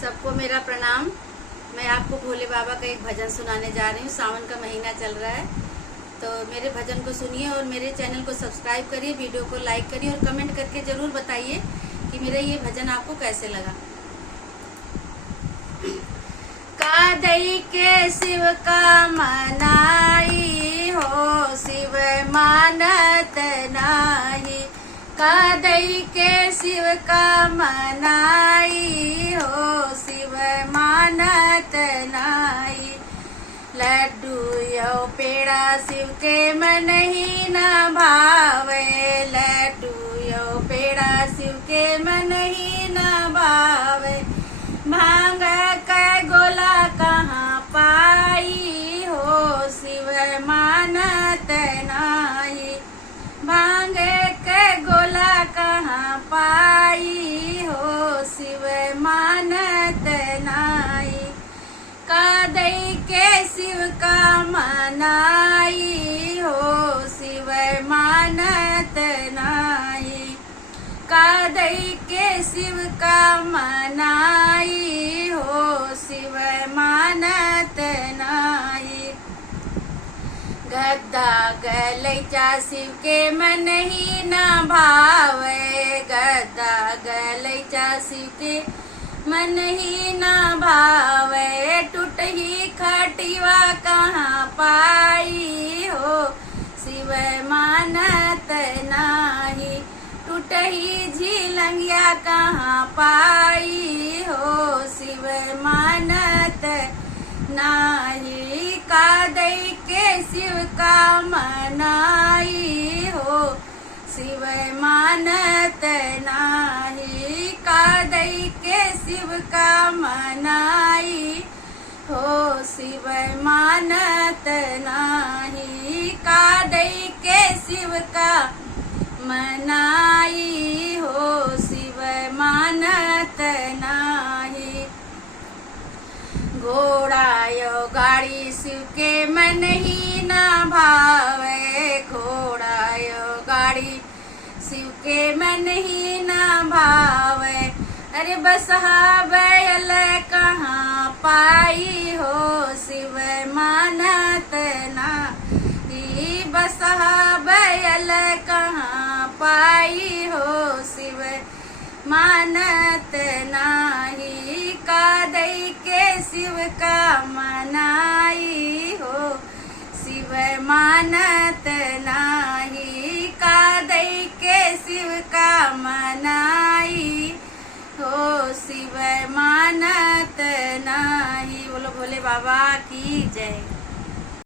सबको मेरा प्रणाम। मैं आपको भोले बाबा का एक भजन सुनाने जा रही हूँ। सावन का महीना चल रहा है, तो मेरे भजन को सुनिए और मेरे चैनल को सब्सक्राइब करिए, वीडियो को लाइक करिए और कमेंट करके ज़रूर बताइए कि मेरा ये भजन आपको कैसे लगा। कादई के शिव का मनाई हो, शिव मानत नाही। कादई के शिव का मनाई हो, शिव मानत नाही। लड्डू यो पेड़ा शिव के मन ही न भावे, लड्डू यो पेड़ा शिव के मन ही न भावे। भांग का गोला कहाँ पाई हो, शिव मानत नाही। भांग के गोला कहाँ पाई हो, शिव मानत नाही। कादई के शिव का मनाई हो, शिव मानत नाही। कादई के शिव का मनाई हो, शिव मानत नाही। गद्दा गलैचा शिव के मन ही न भावे, गद्दा गलैचा शिव के मन ही न भावे। टूट ही खटिवा कहाँ पाई हो, शिव मानत नाही। टूट ही झिलंगिया कहाँ पाई हो, शिव मानत नाही। कादई के शिव का मनाई हो, शिव मानत नाही। कादई के शिव का मनाई हो, शिव मानत नाही। कादई के शिव का मनाई हो, शिव मानत नाही। घोड़ा यो गाड़ी शिव के मन ही न भावे, घोड़ा यो गाड़ी शिव के मन ही न भावे। अरे बसहा बैल कहाँ पाई हो, शिव मानत नाही। बसहा बैल कहाँ पाई हो, शिव मानत नाही। कादई के शिव का मनाई हो, शिव मानत नाही। कादई के शिव का मनाई हो, शिव मानत नाही। बोलो भोले बाबा की जय।